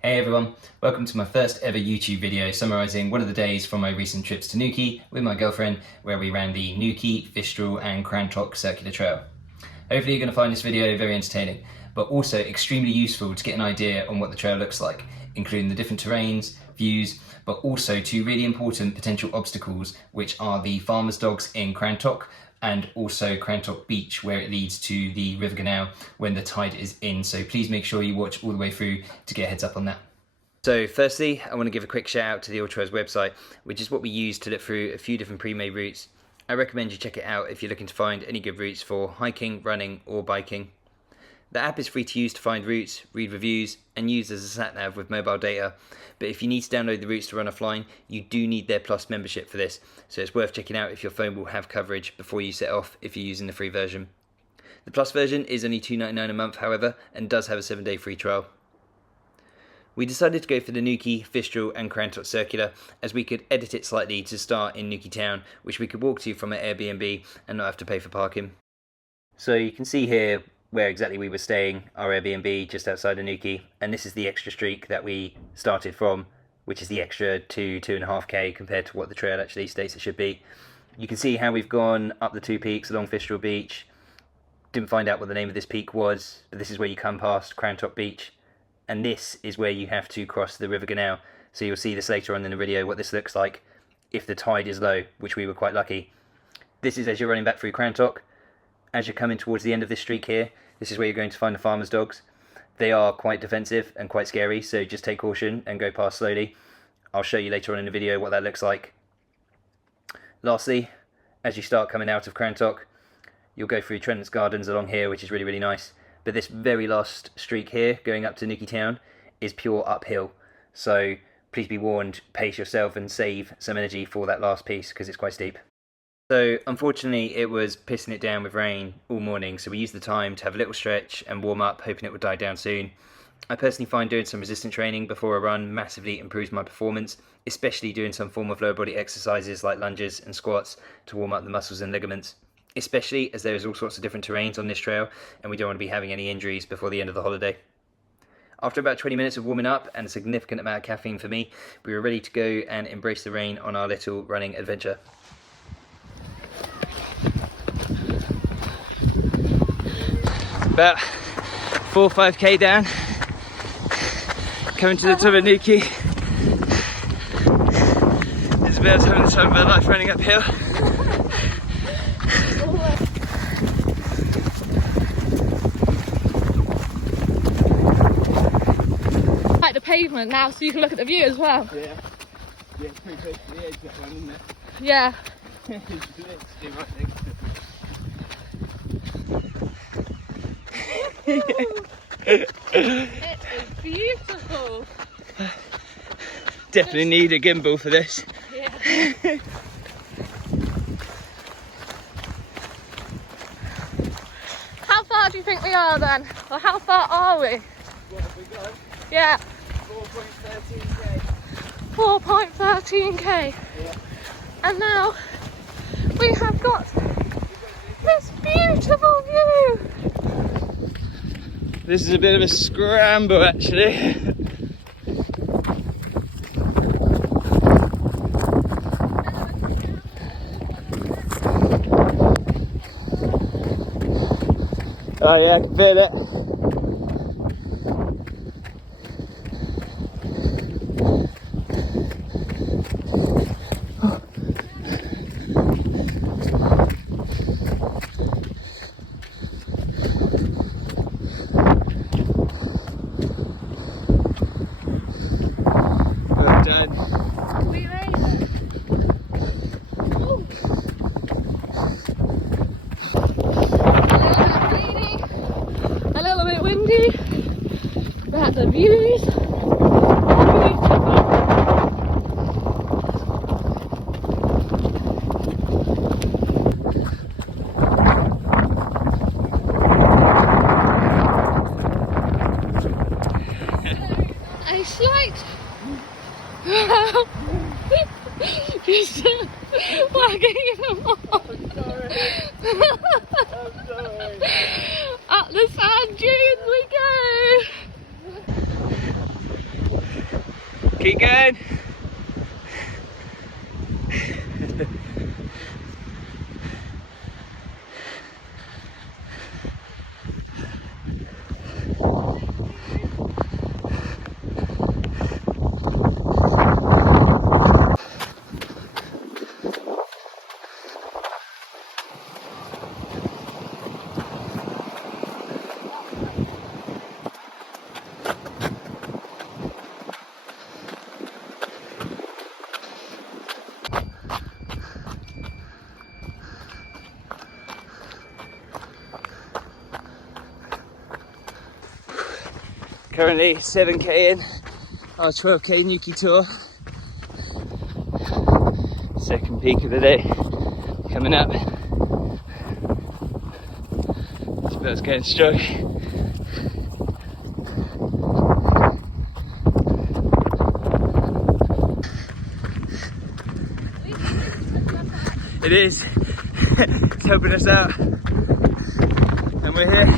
Hey everyone, welcome to my first ever YouTube video summarising one of the days from my recent trips to Newquay with my girlfriend, where we ran the Newquay, Fistral and Crantock Circular Trail. Hopefully you're going to find this video very entertaining, but also extremely useful to get an idea on what the trail looks like, including the different terrains, views, but also two really important potential obstacles, which are the farmers' dogs in Crantock and also Crantock Beach, where it leads to the River Canal when the tide is in. So please make sure you watch all the way through to get a heads up on that. So firstly, I want to give a quick shout out to the Ultrails website, which is what we use to look through a few different pre-made routes. I recommend you check it out if you're looking to find any good routes for hiking, running or biking. The app is free to use to find routes, read reviews and use as a sat-nav with mobile data, but if you need to download the routes to run offline, you do need their Plus membership for this, so it's worth checking out if your phone will have coverage before you set off if you're using the free version. The Plus version is only $2.99 a month, however, and does have a 7-day free trial. We decided to go for the Newquay, Fistral and Crantock Circular, as we could edit it slightly to start in Newquay town, which we could walk to from an Airbnb and not have to pay for parking. So you can see here where exactly we were staying, our Airbnb just outside of Newquay, and this is the extra streak that we started from, which is the extra 2.5k compared to what the trail actually states it should be. You can see how we've gone up the two peaks along Fistral Beach. Didn't find out what the name of this peak was, but this is where you come past Crantock Beach, and this is where you have to cross the River Canal. So you'll see this later on in the video what this looks like if the tide is low, which we were quite lucky. This is as you're running back through Crantock. As you're coming towards the end of this streak here, this is where you're going to find the farmers' dogs. They are quite defensive and quite scary, so just take caution and go past slowly. I'll show you later on in the video what that looks like. Lastly, as you start coming out of Crantock, you'll go through Trent's Gardens along here, which is really, really nice. But this very last streak here, going up to Newquay town, is pure uphill. So please be warned, pace yourself and save some energy for that last piece, because it's quite steep. So unfortunately it was pissing it down with rain all morning, so we used the time to have a little stretch and warm up, hoping it would die down soon. I personally find doing some resistance training before a run massively improves my performance, especially doing some form of lower body exercises like lunges and squats to warm up the muscles and ligaments, especially as there is all sorts of different terrains on this trail and we don't want to be having any injuries before the end of the holiday. After about 20 minutes of warming up and a significant amount of caffeine for me, we were ready to go and embrace the rain on our little running adventure. About 4 or 5k down, coming to the top of Newquay. Isabel's having the time of her life running uphill. Like the pavement now, so you can look at the view as well. Yeah, it's pretty close to the edge, that one, isn't it? Yeah. It's literally right next to it. It is beautiful. Definitely need a gimbal for this. Yeah. How far do you think we are then? Or how far are we? What have we got? Yeah. 4.13k. 4.13k. Yeah. And now we have got this beautiful view. This is a bit of a scramble actually. Oh yeah, I can feel it. Well done. We made it. Ooh. A little bit windy, but the views are beautiful. A slight just wagging them off. I'm sorry. Up the sand dunes we go. Keep going. Currently 7k in our 12k Newquay tour. Second peak of the day coming up. This bird's getting struck. It is. It's helping us out. And we're here.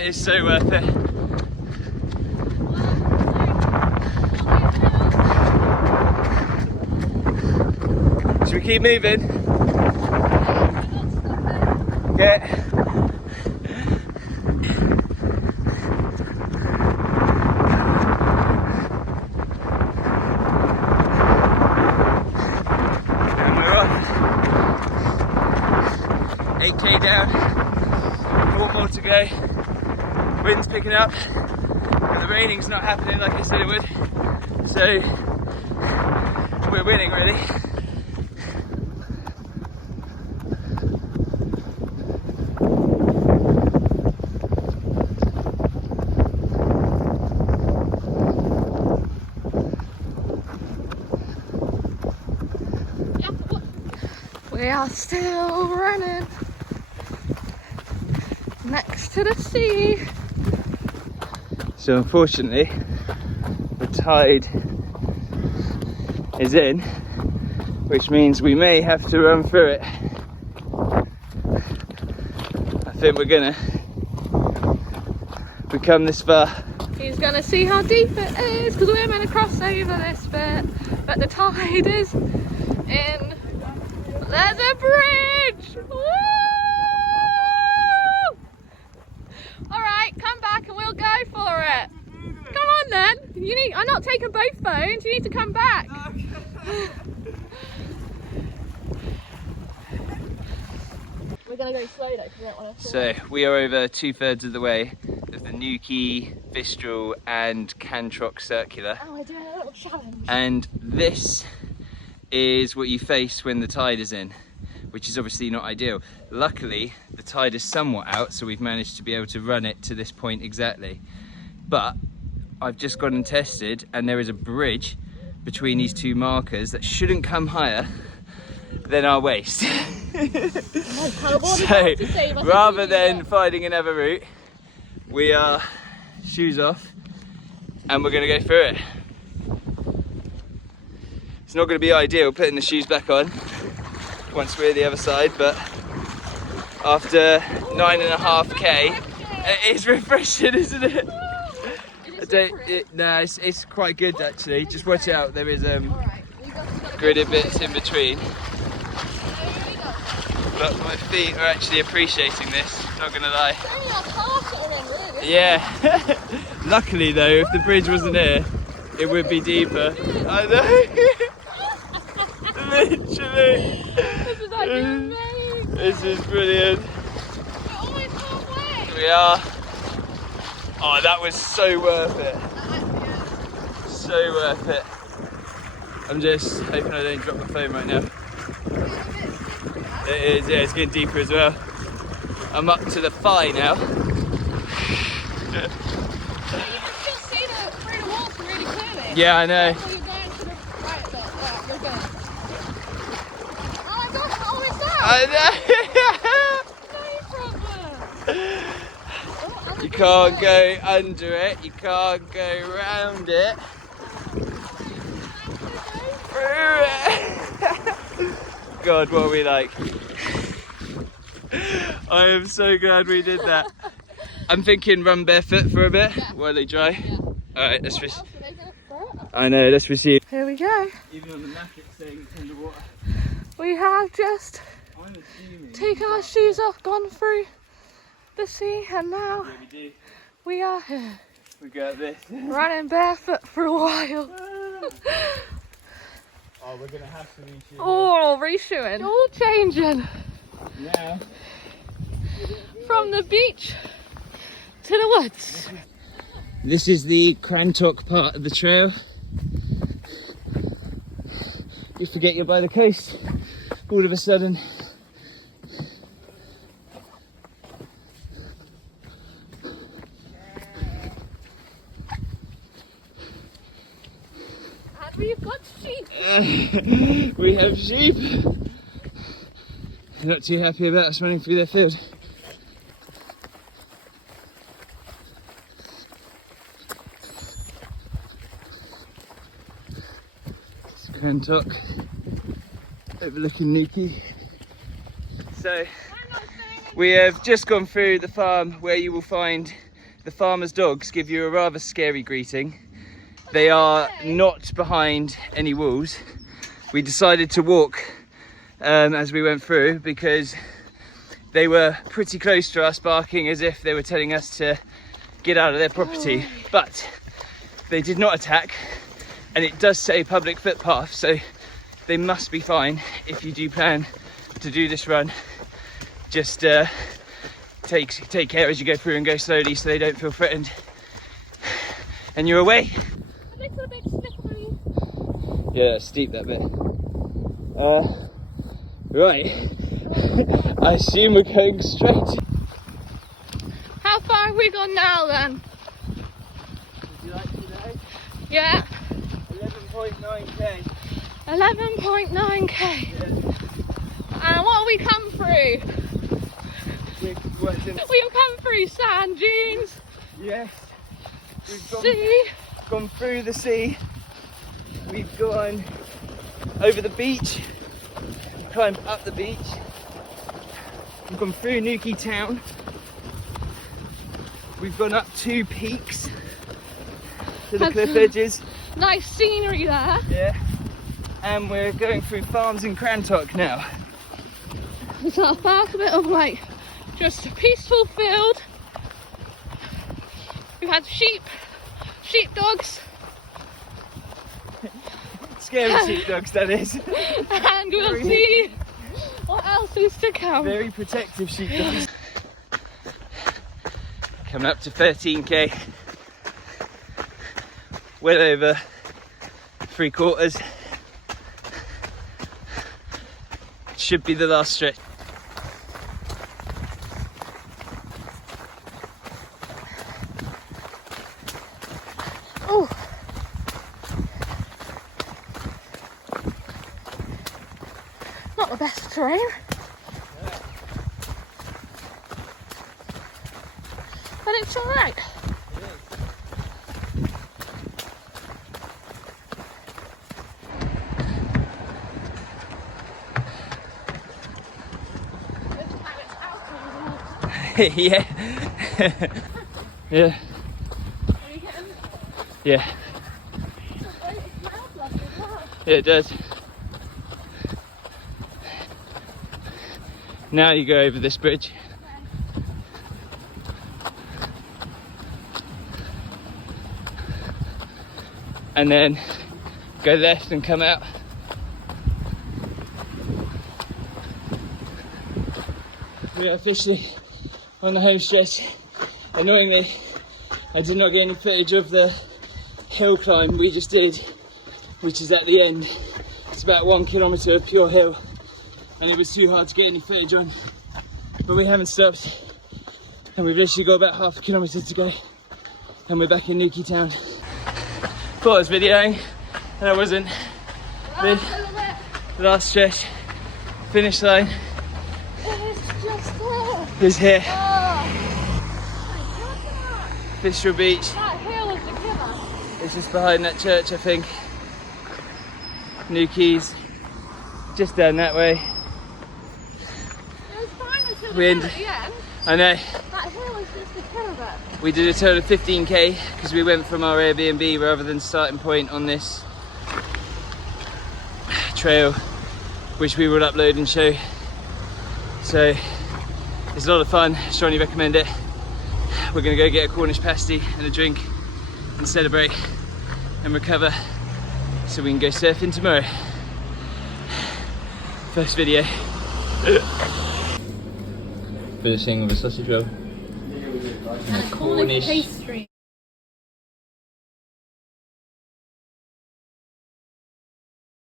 It's so worth it. Should we keep moving? Yeah. And we're off. 8k down. 4 more to go. Wind's picking up, and the raining's not happening like I said it would, so we're winning really. We are still running next to the sea. So unfortunately, the tide is in, which means we may have to run through it. I think we're gonna. We come this far. He's gonna see how deep it is, because we're gonna cross over this bit, but the tide is in. There's a bridge! Woo! Alright, come back and we'll go for it. Come on then. I'm not taking both phones, you need to come back. Okay. We're going to go slow though, because we don't want to... So we are over 2/3 of the way of the Newquay, Fistral and Crantock Circular. Oh, we're doing a little challenge. And this is what you face when the tide is in, which is obviously not ideal. Luckily, the tide is somewhat out, so we've managed to be able to run it to this point exactly. But I've just gone and tested, and there is a bridge between these two markers that shouldn't come higher than our waist. So rather than finding another route, we are shoes off and we're going to go through it. It's not going to be ideal putting the shoes back on once we're the other side, but after 9.5k, it is refreshing, isn't it? No, it's quite good actually. Just watch out, there is gridded bits in between. But my feet are actually appreciating this, not gonna lie. Yeah. Luckily though, if the bridge wasn't here, it would be deeper. I know. Literally. This is like amazing. This is brilliant. We're almost halfway. We are. Oh, that was so worth it. So worth it. I'm just hoping I don't drop my phone right now. It is, yeah, it's getting deeper as well. I'm up to the thigh now. You can still see through the water really clearly. Yeah, I know. Oh, you're going to the right bit. Right, you're going. Oh my god, how is that? I know. No problem. You can't go under it, you can't go round it. Through it. God, what are we like? I am so glad we did that. I'm thinking run barefoot for a bit while they dry. Yeah. Alright, let's fish. I know, let's proceed. Here we go. Even on the map it's saying it's underwater. We have just I'm assuming taken our shoes off, gone through the sea, and now we do. we are here. We got this. Running barefoot for a while. Oh, we're gonna have to reshoot. Oh, reshoeing. All changing Now. from the beach to the woods. This is the Crantock part of the trail. You forget you're by the coast all of a sudden. And we've got sheep. We have sheep. They're not too happy about us running through their field. Crantock, overlooking Newquay. So we have just gone through the farm where you will find the farmer's dogs give you a rather scary greeting. They are not behind any walls. We decided to walk as we went through because they were pretty close to us, barking as if they were telling us to get out of their property, but they did not attack. And it does say public footpath, so they must be fine if you do plan to do this run. Just take care as you go through and go slowly so they don't feel threatened. And you're away. A little bit slippery. Yeah, it's steep that bit. Right. I assume we're going straight. How far have we gone now then? Would you like to know? Yeah. 11.9k. 11.9k. Yeah. And what have we come through? We've come through sand dunes, Yes. We've sea. gone through the sea. We've gone over the beach. Climbed up the beach. We've gone through Newquay town. We've gone up 2 peaks to the That's cliff edges. Nice scenery there. Yeah. And we're going through farms in Crantock now. It's our first bit of like just a peaceful field. We've had sheepdogs, Scary sheepdogs, that is. and we'll see what else is to come. Very protective sheepdogs. Coming up to 13k. Well over 3/4. Should be the last stretch. Oh. Not the best terrain. But it's alright. Yeah. Yeah. Yeah. Yeah, it does. Now you go over this bridge. And then go left and come out. We are officially on the home stretch. Annoyingly, I did not get any footage of the hill climb we just did, which is at the end. It's about 1 kilometre of pure hill, and it was too hard to get any footage on. But we haven't stopped, and we've literally got about half a kilometre to go, and we're back in Newquay town. Thought I was videoing, and I wasn't. The last stretch, finish line is here. Fistral Beach. That hill is the killer. It's just behind that church, I think. Newquay's just down that way. It was fine until We ended, at the end, I know. that hill is just a kill of it. We did a total of 15k because we went from our Airbnb rather than starting point on this trail, which we will upload and show. So it's a lot of fun, strongly recommend it. We're gonna go get a Cornish pasty and a drink and celebrate and recover so we can go surfing tomorrow. First video. Finishing with a sausage roll. And a Cornish pastry.